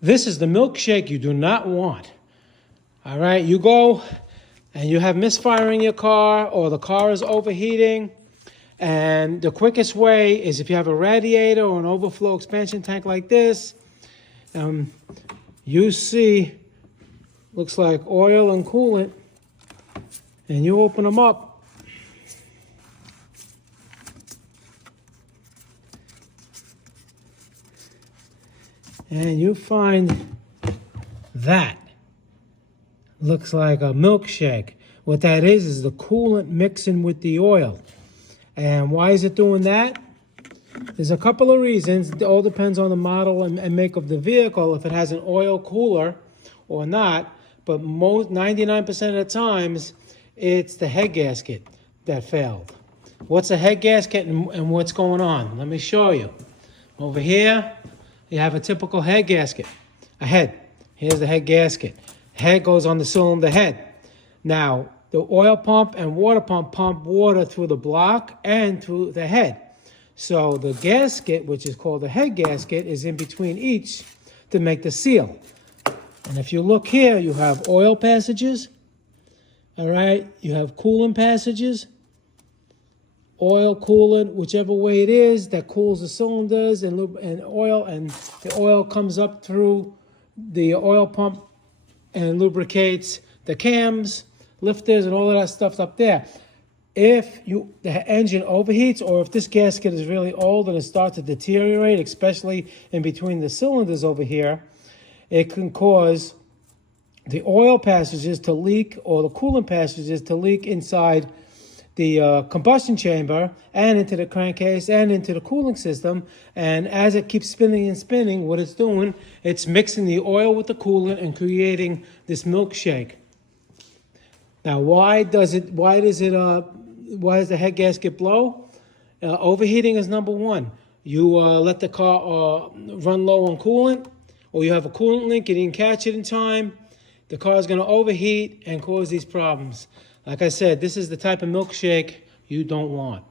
This is the milkshake you do not want. All right, you go and you have misfire in your car or the car is overheating. And the quickest way is if you have a radiator or an overflow expansion tank like this, you see, looks like oil and coolant, and you open them up. And you find that. Looks like a milkshake. What that is the coolant mixing with the oil. And why is it doing that? There's a couple of reasons. It all depends on the model and make of the vehicle, if it has an oil cooler or not. But 99% of the times, it's the head gasket that failed. What's a head gasket and what's going on? Let me show you. Over here, you have a typical head gasket. A head. Here's the head gasket. Head goes on the cylinder head. Now, the oil pump and water pump water through the block and through the head. So the gasket, which is called the head gasket, is in between each to make the seal. And if you look here, you have oil passages. All right, you have coolant passages. Oil, coolant, whichever way it is, that cools the cylinders and oil, and the oil comes up through the oil pump and lubricates the cams, lifters, and all of that stuff up there. If the engine overheats, or if this gasket is really old and it starts to deteriorate, especially in between the cylinders over here, it can cause the oil passages to leak or the coolant passages to leak inside the combustion chamber and into the crankcase and into the cooling system. And as it keeps spinning and spinning, what it's doing, it's mixing the oil with the coolant and creating this milkshake. Now, why does the head gasket blow? Overheating is number one. You let the car run low on coolant, or you have a coolant leak, you didn't catch it in time. The car is going to overheat and cause these problems. Like I said, this is the type of milkshake you don't want.